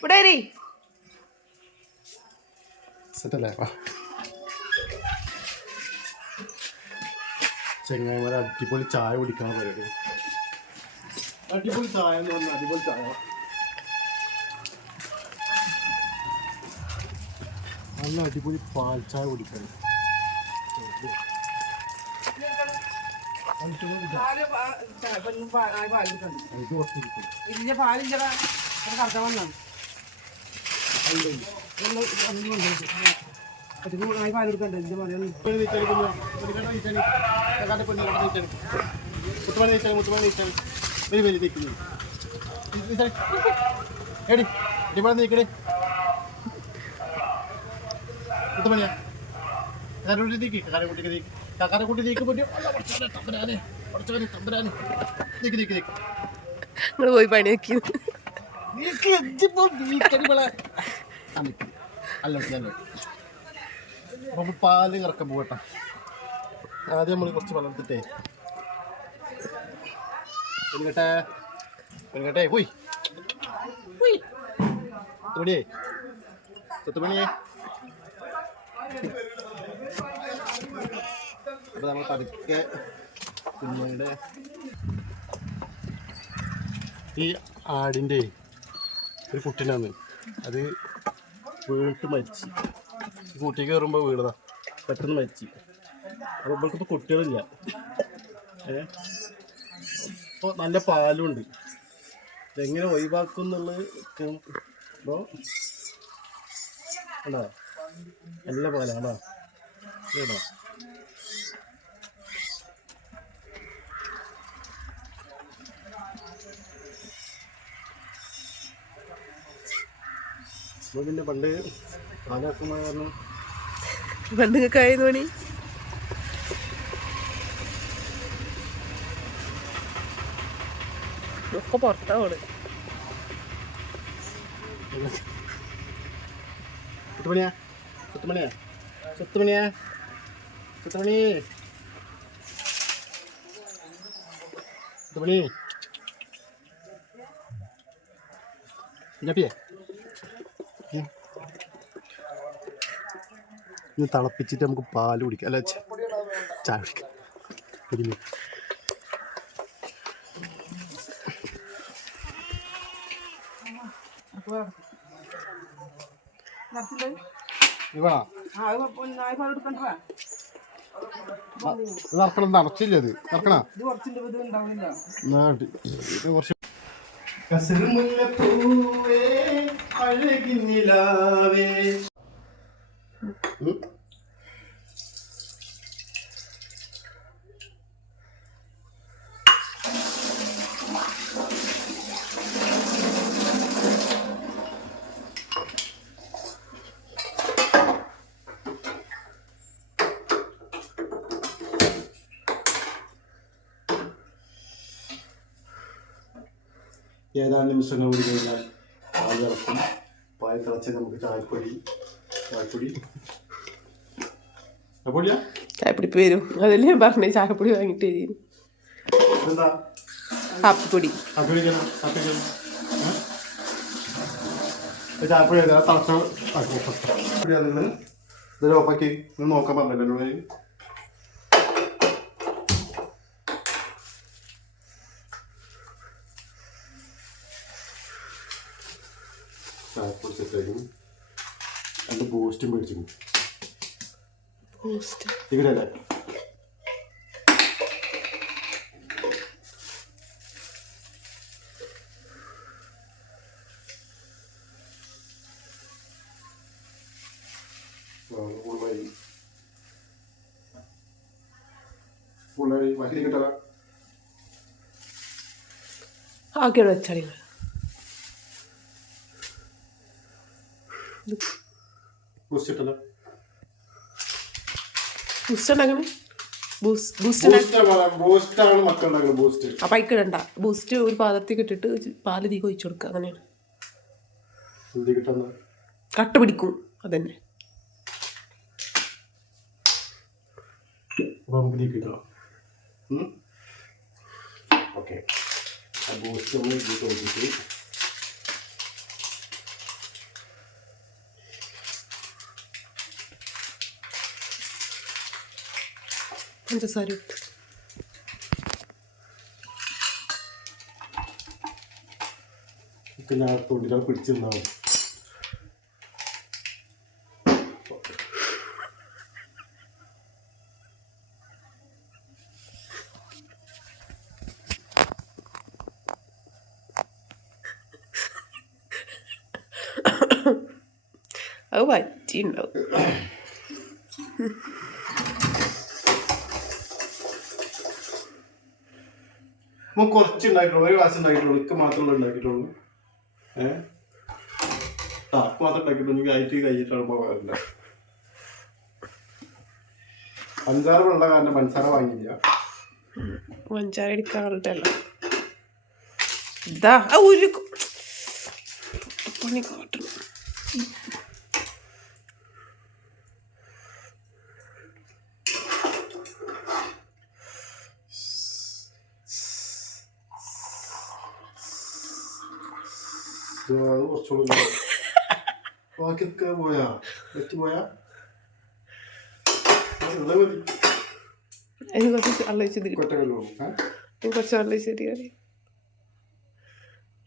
ഇവിടെ സെറ്റല്ലേ ചെങ്ങായിമാരെ അടിപൊളി ചായ കുടിക്കാൻ പരിപാടി. അടിപൊളി ചായ എന്ന് പറഞ്ഞാൽ അടിപൊളി ചായ. നല്ല അടിപൊളി പാൽ ചായ കുടിക്കാൻ. ഇതിന്റെ പാലിന്റെ കറക്കാൻ വന്നാണ് പാൽ എടുക്കണ്ടേ ഇതിന്റെ മതി നിങ്ങൾ പോയി പണി വെക്കി. അപ്പൊ പാല് കറക്കാൻ പോകട്ടെ. ആദ്യം നമ്മൾ കുറച്ച് വെള്ളം എടുത്തിട്ടേ പെരുകട്ടെ പോയി തുണിയേ ചത്തുമണിയേ. അപ്പൊ നമ്മൾ പതുക്കെ കുഞ്ഞുങ്ങളുടെ ഈ ആടിൻ്റെ ഒരു കുട്ടീനാണ് അത് വീണിട്ട് മരിച്ചു. കൂട്ടി കയറുമ്പോൾ വീണതാ, പെട്ടെന്ന് മരിച്ചു. അപ്പോൾ ഇവൾക്കിപ്പോൾ കുട്ടികളില്ല. അപ്പോൾ നല്ല പാലും ഉണ്ട്. ഇതെങ്ങനെ ഒഴിവാക്കും എന്നുള്ളത് അപ്പോൾ ആണോ നല്ല പാലാണോ കേട്ടോ. അപ്പോൾ പിന്നെ പണ്ട് പാലാക്കുന്ന കാരണം പണ്ട് കഴിയുന്ന പണി ഒക്കെ പുറത്താവോള്. ചുത്തുമണിയാ ചുത്തുമണിയാ ചുത്തുമണിയാ ചുത്തുമണി ചുത്തുമണി ജപ്പിയേ ഇനി തിളപ്പിച്ചിട്ട് നമുക്ക് പാല് കുടിക്കാം. അല്ല ചായ കുടിക്കാം. കുടിഞ്ഞു നടക്കണം. നടച്ചില്ല അത് നടക്കണ കുറച്ച് കസർമുല്ലപ്പൂവേ അഴകിനിലാവേ. ഏതാനും നിമിഷങ്ങൾ കൂടി കഴിഞ്ഞാൽ പാൽ തിളക്കും. പാൽ തിളച്ച് നമുക്ക് ചായപ്പൊടി ചായപ്പൊടി വരും. അതല്ലേ ഞാൻ പറഞ്ഞേ, ചായപ്പൊടി വാങ്ങിട്ട് വരും. എന്താ കാപ്പിപ്പൊടി ചായപ്പൊടി തിളച്ച ഓപ്പാക്കി നോക്കാൻ പറഞ്ഞല്ലോ. ചായപ്പൊടി സെറ്റായിരിക്കും. രണ്ട് ബൂസ്റ്റും മേടിച്ചിരുന്നു. ഇവരല്ലേ വഹിരി കിട്ടാ ആക്കിയോട് വെച്ചാൽ ബൂസ്റ്റ് ഇട്ടല്ലോ. അപ്പൊ അയക്ക് ഇടണ്ട. ബൂസ്റ്റ് ഒരു പാത്രത്തിൽ ഇട്ടിട്ട് പാല് തീ ഒഴിച്ചു കൊടുക്കുക. അങ്ങനെയാണ്. കട്ട പിടിക്കും. അതന്നെ. പഞ്ചസാര ഇട്ട് പിന്നെ തൊണ്ടികൾ പിടിച്ചിരുന്നാവും. അത് പറ്റിണ്ടാവും. നമുക്ക് കുറച്ച് ഉണ്ടാക്കിയിട്ടുള്ളൂ, ഒരു ഗ്ലാസ് ഉണ്ടാക്കിയിട്ടുള്ളൂ, എനിക്ക് മാത്രമേ ഉണ്ടാക്കിയിട്ടുള്ളൂ. താക്ക് മാത്രം ഉണ്ടാക്കിയിട്ടുള്ളൂ, എനിക്ക് ആയിട്ട് കഴിഞ്ഞിട്ടാണ് പോകാറില്ല. പഞ്ചാര വെള്ള കാരണം പഞ്ചസാര വാങ്ങിയില്ല. പഞ്ചാര അടിക്കാറുണ്ടല്ലോ. ഇതാ ഒരു പണി കാട്ടണം. അത് കുറച്ചുകൂടി ബാക്കിയൊക്കെ പോയാ വെച്ച് പോയാ ഉള്ള മതി. അതിന് കുറച്ച് വെള്ളം ഒഴിച്ചത് കൊറ്റക്കല്ലോ. കുറച്ച് വെള്ളം ഒഴിച്ചിട്ട് കറി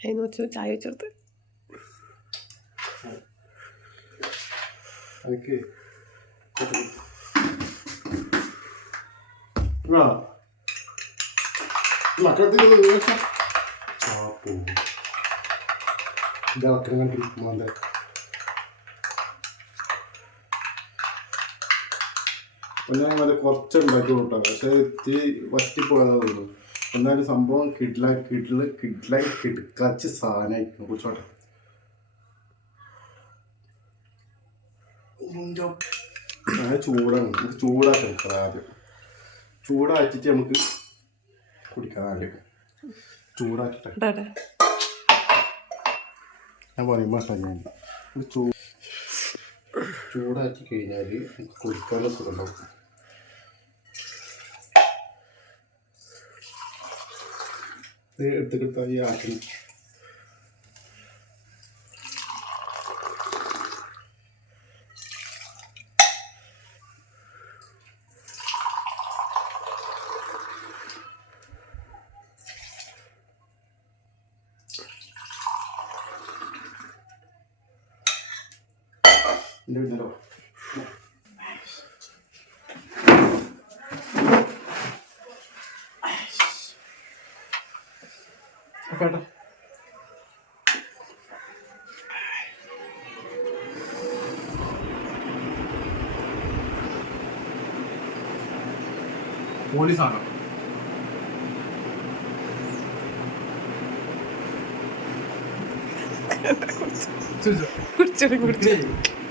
അതിന് കുറച്ച് ചായ വെച്ചെടുത്ത് എനിക്ക് മക്കളത്തിൽ ഇതാക്കണം കണ്ടിരിക്കുമ്പോൾ ഞാൻ അത് കുറച്ചുണ്ടാക്കി കേട്ടോ, പക്ഷെ ഇത്തിരി വറ്റിപ്പോകാതെ തോന്നുന്നു. എന്നാലും സംഭവം കിടക്കാച്ച് സാധനമായി കുറിച്ചോട്ടെ. ചൂടാണ്, നമുക്ക് ചൂടാക്കണം. ആദ്യം ചൂടാക്കിയിട്ട് നമുക്ക് കുടിക്കാം. ആദ്യം ചൂടാക്കിട്ടെ ഞാൻ പറയുമ്പോൾ ഞാൻ ചൂടാക്കി കഴിഞ്ഞാൽ കുടിക്കാനുള്ള സുഖമുണ്ടാവും. എടുത്തിട്ട് ഈ ആക്കി ഇല്ലല്ലോ. കേട്ടോ പോലീസാണോ? കുടിച്ചോളൂ.